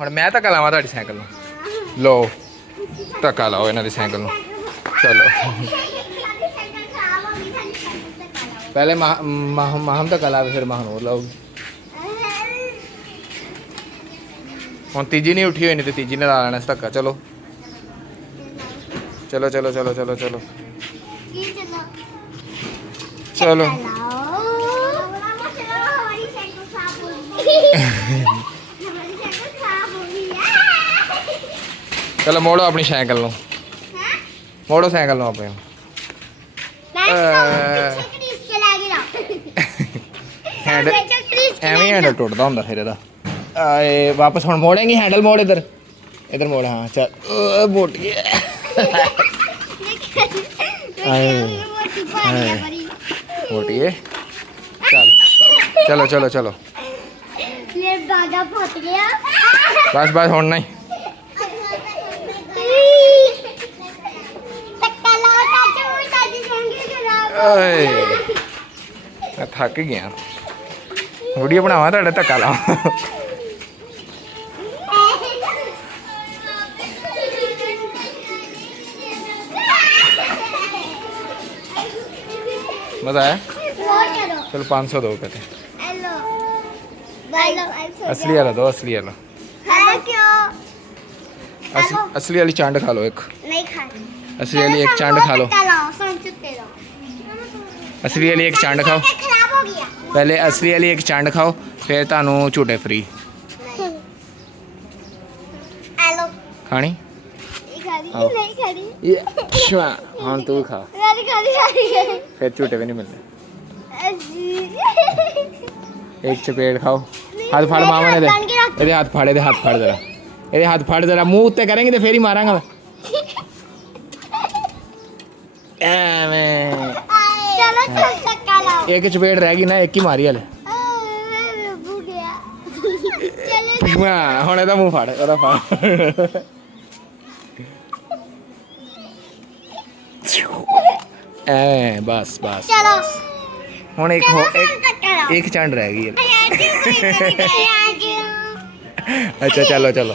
ਹੁਣ ਮੈਂ ਧੱਕਾ ਲਾਵਾਂ ਤੁਹਾਡੀ ਸਾਈਕਲ ਨੂੰ। ਲਓ ਧੱਕਾ ਲਾਓ ਇਹਨਾਂ ਦੀ ਸਾਈਕਲ ਨੂੰ। ਚਲੋ ਪਹਿਲੇ ਮਾਹਮ ਧੱਕਾ ਲਾਵੇ ਫਿਰ ਮਹਾਨੂਰ ਲਾਊਗੀ। ਹੁਣ ਤੀਜੀ ਨਹੀਂ ਉੱਠੀ ਹੋਈ, ਨਹੀਂ ਤੇ ਤੀਜੀ ਨੇ ਲਾ ਲੈਣਾ ਸੀ ਧੱਕਾ। ਚਲੋ ਚਲੋ ਚਲੋ ਚਲੋ ਚਲੋ ਚਲੋ ਚਲੋ चलो मोड़ो अपनी साइकिल नो, मोड़ो साइकिल नो अपने। एवं हैंडल टुटता होंगे फिर एदा। वापस हुण मोड़ेंगी हैंडल, मोड़ इधर, इधर मोड़। हाँ चल मोड़ गया। मोटिए चल चलो चलो चलो बस बस हुण नहीं। मैं थक गया। वीडियो बनावा तो धक्का लाओ। मजा आया? चलो 500 दो कहते। असली वाला दो, असली वाला। असली वाली चांद खा लो एक। नहीं खानी। असली वाली एक चांद खा लो। असली वाली एक चांद खाओ पहले। असली वाली एक चांद खाओ फिर तानू झूठे फ्री। खानी हाँ तू खा फिर झूठे भी नहीं मिलते। एक चपेट खाओ। हाथ फाड़ मामा ने दे, ये हाथ फाड़, ये हाथ फाड़ जरा, ये हाथ फाड़ जरा। मुंह उत्ते करेंगे तो फिर ही मारांगा। एक चपेट रह गई ना, एक ही मारी हले। हुण एदा मुंह फाड़, एदा फाड़। बस बस हुण एक चांद रह गई है। अच्छा चलो चलो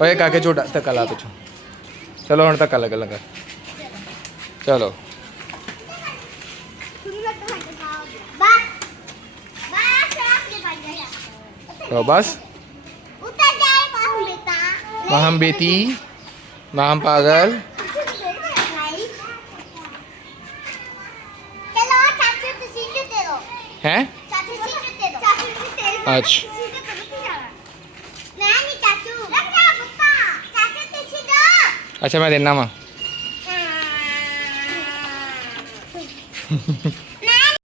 ओए काके झूठा धक्का ला पिछो। चलो हुण धक्का लग लगा। चलो तो बस माहम बेटी, माहम पागल। हैं? अच्छा अच्छा मैं देना वा।